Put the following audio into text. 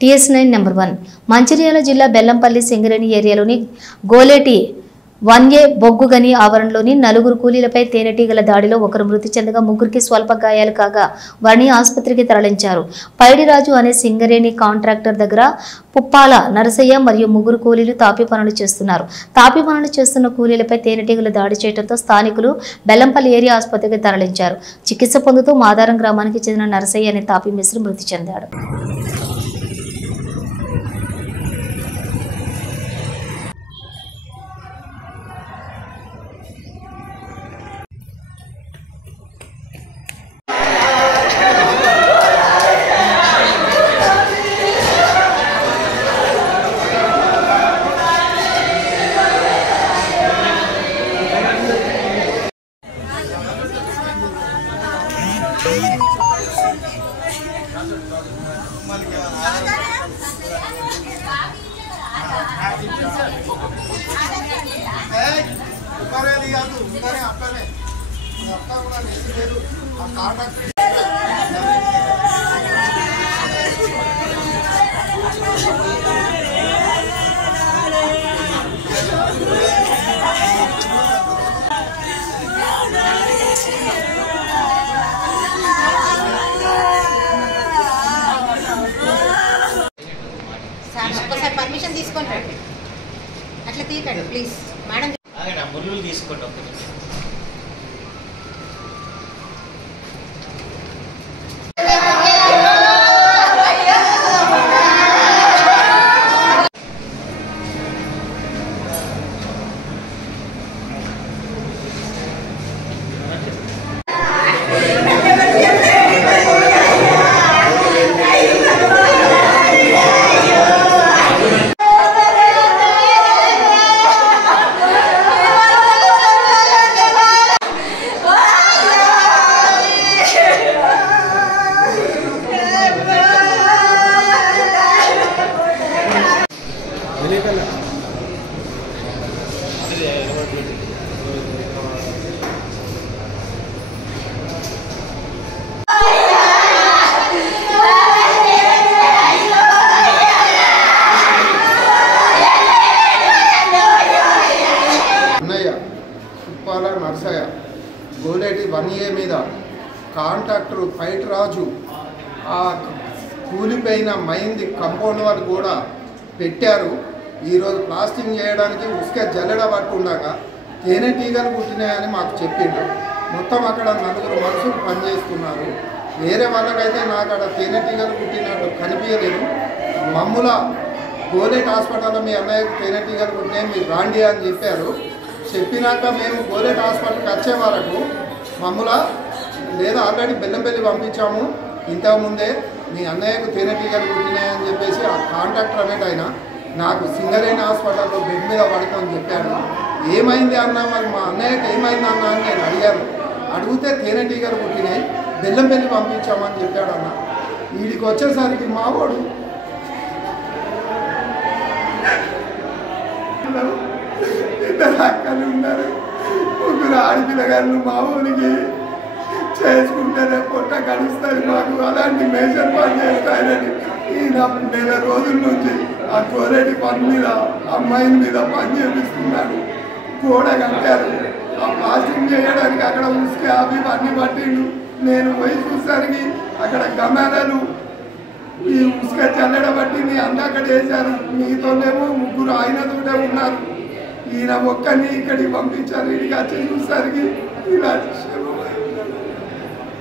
TS9 number 1 Mancherial జిల్లా Bellampalli Singareni ఏరియాలోని Goleti 1A బొగ్గు గని ఆవరణలోని నలుగురు కూలీలపై తేనెటీగల దాడిలో ఒకరు మృతి చెందగా ముగ్గురికి స్వల్ప గాయాలు కాగా వారిని ఆసుపత్రికి తరలించారు. పైడిరాజు అనే సింగరేణి కాంట్రాక్టర్ దగ్గర పుప్పాల నరసయ్య మరియు ముగ్గురు కూలీలు తాపి పనులు చేస్తున్నారు. తాపి పనులు చేస్తున్న కూలీలపై తేనెటీగలు దాడి చేయడంతో స్థానికులు బెల్లంపల్లి ఏరియా ఆసుపత్రికి తరలించారు. చికిత్స పొందుతూ మాదారం గ్రామానికి చెందిన నరసయ్య అనే తాపి మిశ్రీ మృతి చెందాడు. పర్మిషన్ తీసుకోండి అట్లా తీయకండి ప్లీజ్ మేడం ముళ్ళు తీసుకోండి పుప్పాల నరసయ్య గోలేటి 1A మీద కాంట్రాక్టర్ పైడిరాజు ఆ కూలిపోయిన మైంది కంపౌండ్ వాళ్ళు కూడా పెట్టారు. ఈరోజు ప్లాస్టింగ్ చేయడానికి ఉసుక జల్లెడ పట్టు ఉండగా తేనెటీగలు పుట్టినాయని మాకు చెప్పిండు. మొత్తం అక్కడ నలుగురు మనుషులు పనిచేస్తున్నారు. వేరే వాళ్ళకైతే నాకు అక్కడ తేనెటీగలు పుట్టినట్టు కనిపించలేదు. మమ్ముల గోలేటి హాస్పిటల్లో మీ అన్నయ్యకు తేనెటీగలు పుట్టినాయి మీరు రాండి అని చెప్పారు. చెప్పినాక మేము గోలేటి హాస్పిటల్కి వచ్చే వరకు మమ్ముల లేదా ఆల్రెడీ బెల్లంపల్లి పంపించాము, ఇంతకుముందే మీ అన్నయ్యకు తేనెటీగలు పుట్టినాయని చెప్పేసి ఆ కాంట్రాక్టర్ అనేది ఆయన నాకు సింగరేణి హాస్పిటల్లో బెడ్ మీద పడుకోని చెప్పాడు. ఏమైంది అన్నా మరి మా అన్నయ్యకి ఏమైంది అన్నా అని నేను అడిగాను. అడిగితే తేనెటీగలు పుట్టినాయి బెల్లంపల్లి పంపించామని చెప్పాడు అన్న. వీడికి వచ్చేసరికి మావాడు ఇద్దరు అక్కలు ఉన్నారు, ముగ్గురు ఆడపిల్లగాళ్ళు మా ఊరికి చేసుకుంటేనే పొట్ట కలుస్తారు మాకు అలాంటి మేజర్ పని చేస్తాయని ఈయన నెల రోజుల నుంచి ఆ గోరేటి పని మీద అమ్మాయిల మీద పని చేపిస్తున్నాడు. గోడ కట్టారు, ఆ ప్లాస్టింగ్ చేయడానికి అక్కడ ఉసుక అవి అన్నీ పట్టిండు. నేను పోయి చూసరికి అక్కడ గమాలలు ఈ ఉసుక చల్లడ పట్టింది అంతా అక్కడ వేశారు. మీతోనేమో ముగ్గురు ఆయనతోనే ఉన్నారు. ఈయన ఒక్కరిని ఇక్కడికి పంపించారు. ఇక్కడికి వచ్చి చూసరికి ఇలా